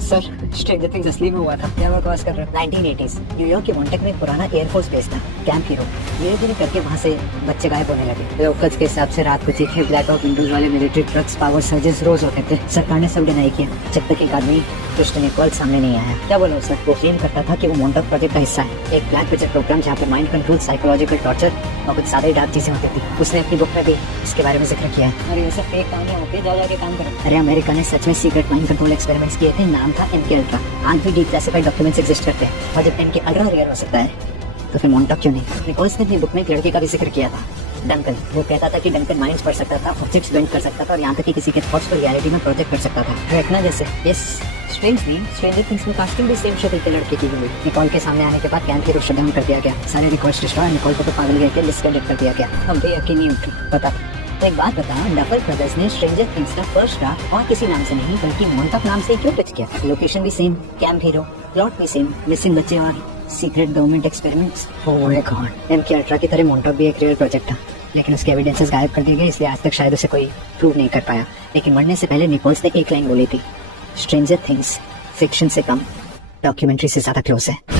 Sir stranger things असली में हुआ था। क्या बकवास कर रहे हो? 1980s न्यूयॉर्क के मॉन्टेक में एक पुराना एयरफोर्स बेस था, कैंप हीरो। धीरे धीरे करके वहाँ से बच्चे गायब होने लगे। लोकल्स के हिसाब से रात को चीखे ब्लैक आउट विंडोज वाले मिलिट्री ट्रक्स, पावर सर्जेस रोज होते थे। सरकार ने सब डिनाई किया जब तक एक आदमी क्रिस्टियन इक्वल सामने नहीं आया। क्या बोला उसने? वो क्लेम करता था कि वो मॉन्टेक प्रोजेक्ट का हिस्सा है, एक ब्लैक पिक्चर प्रोग्राम जहाँ पे माइंड कंट्रोल, साइकोलॉजिकल टॉर्चर और कुछ सारे डार्क चीजें होती थी। उसने अपनी बुक में भी इसके बारे में जिक्र किया है। और ये सब फेक कहानियां होती है, जाके काम करो। अरे अमेरिका ने सच में सीक्रेट माइंड कंट्रोल एक्सपेरिमेंट्स किए थे, नाम था MK अल्ट्रा। आज भी डिक्लासिफाइड डॉक्यूमेंट्स एग्जिस्ट करते हैं, और जब MK अल्ट्रा रियल हो सकता है तो फिर मॉन्टेक क्यों नहीं? निकोल्स ने अपनी बुक में एक लड़के का भी जिक्र किया था, डंकन। वो कहता था कि डंकन माइंड्स पढ़ सकता था, ऑब्जेक्ट्स बेंड कर सकता था और यहाँ तक कि किसी के थॉट्स को रियलिटी में प्रोजेक्ट कर सकता था। रेटना जैसे। यस, स्ट्रेंजली स्ट्रेंजर थिंग्स में कास्टिंग भी सेम शक्ल के लड़के की हुई। निकोल के सामने आने के बाद कैंप हीरो शटडाउन कर दिया गया, सारे रिकॉर्ड्स डिस्ट्रॉय, निकोल को तो पागल कहकर डिस्क्रेडिट कर दिया गया। हम भी यकीन नहीं उठी। पता तो एक बात बता, डफर ब्रदर्स ने स्ट्रेंजर थिंग्स का फर्स्ट ड्राफ्ट और किसी नाम से नहीं बल्कि मॉन्टेक नाम से क्यों पिच किया? लोकेशन भी सेम, कैंप हीरो, प्लॉट भी सेम, मिसिंग बच्चे और secret government experiments. Oh my God, MK ultra की तरह मॉन्टेक भी एक रियल प्रोजेक्ट था, लेकिन उसके एविडेंसेस गायब कर दिए गए, इसलिए आज तक शायद उसे कोई प्रूव नहीं कर पाया। लेकिन मरने से पहले निकोल्स ने एक लाइन बोली थी, स्ट्रेंजर थिंग्स फिक्शन से कम, डॉक्यूमेंट्री से ज्यादा क्लोज है।